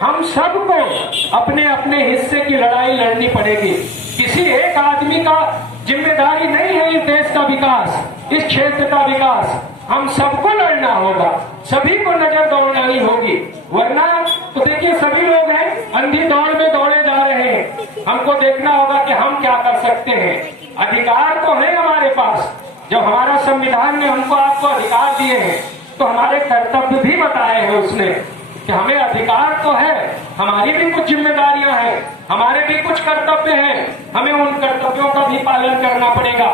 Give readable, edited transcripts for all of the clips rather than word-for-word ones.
हम सबको अपने अपने हिस्से की लड़ाई लड़नी पड़ेगी। किसी एक आदमी का जिम्मेदारी नहीं है इस देश का विकास, इस क्षेत्र का विकास। हम सबको लड़ना होगा, सभी को नजर दौड़ानी होगी, वरना तो देखिए सभी लोग हैं अंधी दौड़ में दौड़े जा रहे हैं। हमको देखना होगा कि हम क्या कर सकते हैं। अधिकार तो है हमारे पास, जब हमारा संविधान ने हमको आपको अधिकार दिए हैं तो हमारे कर्तव्य भी बताए हैं उसने कि हमें अधिकार तो है, हमारी भी कुछ जिम्मेदारियां हैं, हमारे भी कुछ कर्तव्य हैं, हमें उन कर्तव्यों का भी पालन करना पड़ेगा।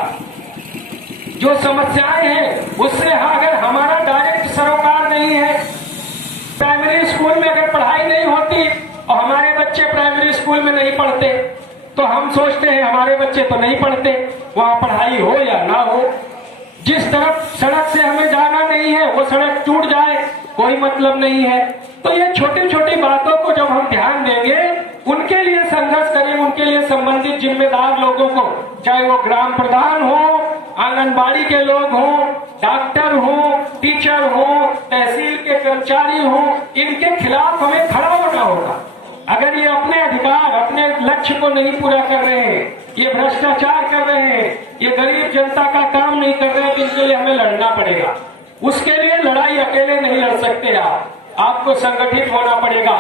जो समस्याएं हैं उससे अगर हमारा डायरेक्ट सरोकार नहीं है, प्राइमरी स्कूल में अगर पढ़ाई नहीं होती और हमारे बच्चे प्राइमरी स्कूल में नहीं पढ़ते तो हम सोचते हैं हमारे बच्चे तो नहीं पढ़ते, वहां पढ़ाई हो या ना हो। जिस तरफ सड़क से हमें जाना नहीं है वो सड़क टूट जाए, कोई मतलब नहीं है। तो ये छोटी छोटी बातों को जब हम ध्यान देंगे, उनके लिए संघर्ष करेंगे, उनके लिए संबंधित जिम्मेदार लोगों को, चाहे वो ग्राम प्रधान हो, आंगनबाड़ी के लोग हों, डॉक्टर हों, टीचर हों, तहसील के कर्मचारी हों, इनके खिलाफ हमें खड़ा होना होगा। अगर ये अपने अधिकार, अपने लक्ष्य को नहीं पूरा कर रहे हैं, ये भ्रष्टाचार कर रहे हैं, ये गरीब जनता का काम नहीं कर रहे हैं, तो इनके लिए हमें लड़ना पड़ेगा। उसके लिए लड़ाई अकेले नहीं लड़ सकते आपको संगठित होना पड़ेगा।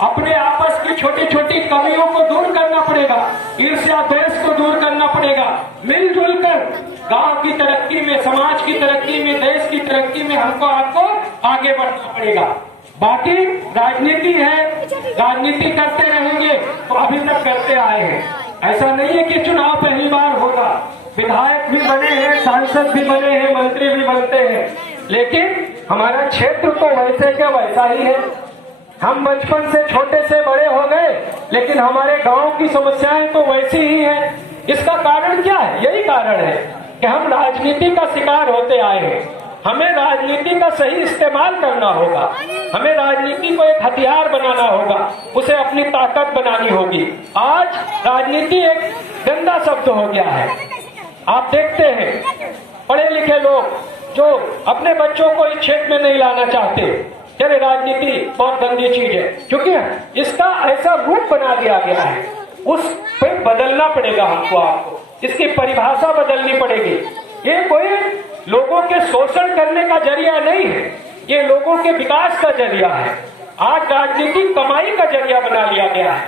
अपने आपस की छोटी छोटी कमियों को दूर करना पड़ेगा, ईर्ष्या द्वेष को दूर करना पड़ेगा। मिलजुल कर गांव की तरक्की में, समाज की तरक्की में, देश की तरक्की में हमको आपको आगे बढ़ना पड़ेगा। बाकी राजनीति है, राजनीति करते रहेंगे तो अभी तक करते आए हैं। ऐसा नहीं है कि चुनाव पहली बार होगा, विधायक भी बने हैं, सांसद भी बने हैं, मंत्री भी बनते हैं, लेकिन हमारा क्षेत्र तो वैसे क्या वैसा ही है। हम बचपन से छोटे से बड़े हो गए, लेकिन हमारे गांव की समस्याएं तो वैसी ही हैं। इसका कारण क्या है? यही कारण है कि हम राजनीति का शिकार होते आए हैं। हमें राजनीति का सही इस्तेमाल करना होगा, हमें राजनीति को एक हथियार बनाना होगा, उसे अपनी ताकत बनानी होगी। आज राजनीति एक गंदा शब्द हो गया है। आप देखते हैं पढ़े लिखे लोग जो अपने बच्चों को इस क्षेत्र में नहीं लाना चाहते, चले राजनीति बहुत गंदी चीज है, क्योंकि इसका ऐसा रूप बना दिया गया है। उस पे बदलना पड़ेगा हमको, आपको इसकी परिभाषा बदलनी पड़ेगी। ये कोई लोगों के शोषण करने का जरिया नहीं है, ये लोगों के विकास का जरिया है। आज राजनीति कमाई का जरिया बना लिया गया है,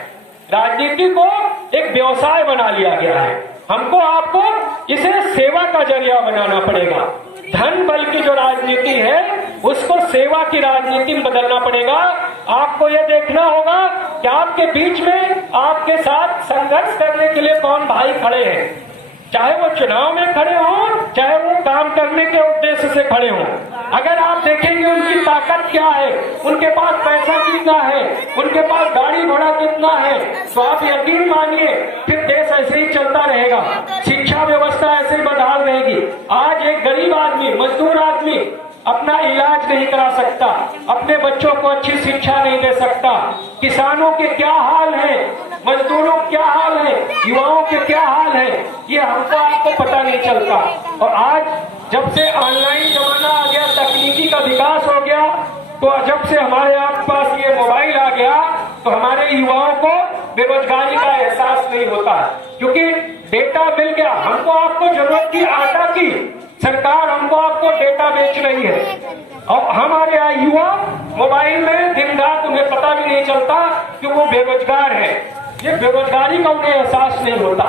राजनीति को एक व्यवसाय बना लिया गया है। हमको आपको इसे सेवा का जरिया बनाना पड़ेगा। धन बल की जो राजनीति है उसको सेवा की राजनीति में बदलना पड़ेगा। आपको ये देखना होगा कि आपके बीच में, आपके साथ संघर्ष करने के लिए कौन भाई खड़े हैं, चाहे वो चुनाव में खड़े हों, चाहे वो काम करने के उद्देश्य से खड़े हों। अगर आप देखेंगे उनकी ताकत क्या है, उनके पास पैसा कितना है, उनके पास गाड़ी घोड़ा कितना है, तो आप यकीन मानिए फिर देश ऐसे ही चलता रहेगा, शिक्षा व्यवस्था ऐसे ही बदहाल रहेगी। आज एक गरीब आदमी, मजदूर आदमी अपना इलाज नहीं करा सकता, अपने बच्चों को अच्छी शिक्षा नहीं दे सकता। किसानों के क्या हाल है, मजदूरों के क्या हाल है, युवाओं के क्या हाल है, ये हमको आपको पता नहीं चलता। और आज जब से ऑनलाइन जमाना आ गया, तकनीकी का विकास हो गया, तो जब से हमारे पास ये मोबाइल आ गया तो हमारे युवाओं को बेरोजगारी का एहसास नहीं होता, क्योंकि डेटा मिल गया। हमको आपको जरूरत की आटा की, सरकार हमको आपको डेटा बेच रही है, और हमारे युवा मोबाइल में दिन रात, उन्हें पता भी नहीं चलता कि वो बेरोजगार है। ये बेरोजगारी का उन्हें एहसास नहीं होता।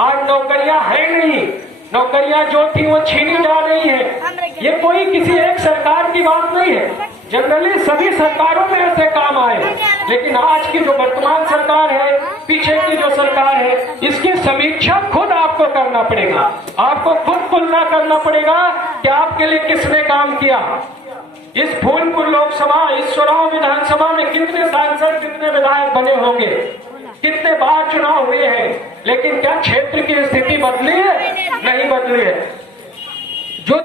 आज नौकरियां है नहीं, नौकरियां जो थी वो छीनी जा रही है। ये कोई किसी एक सरकार की बात नहीं है, जनरली सभी सरकारों में ऐसे काम आए, लेकिन आज की जो वर्तमान सरकार है, पीछे की जो सरकार है, इसकी समीक्षा खुद आपको करना पड़ेगा। आपको खुद तुलना करना पड़ेगा कि आपके लिए किसने काम किया। इस फूलपुर लोकसभा, इस चुनाव विधानसभा में कितने सांसद, कितने विधायक बने होंगे, कितने बार चुनाव हुए हैं, लेकिन क्या क्षेत्र की स्थिति बदली है? नहीं बदली है।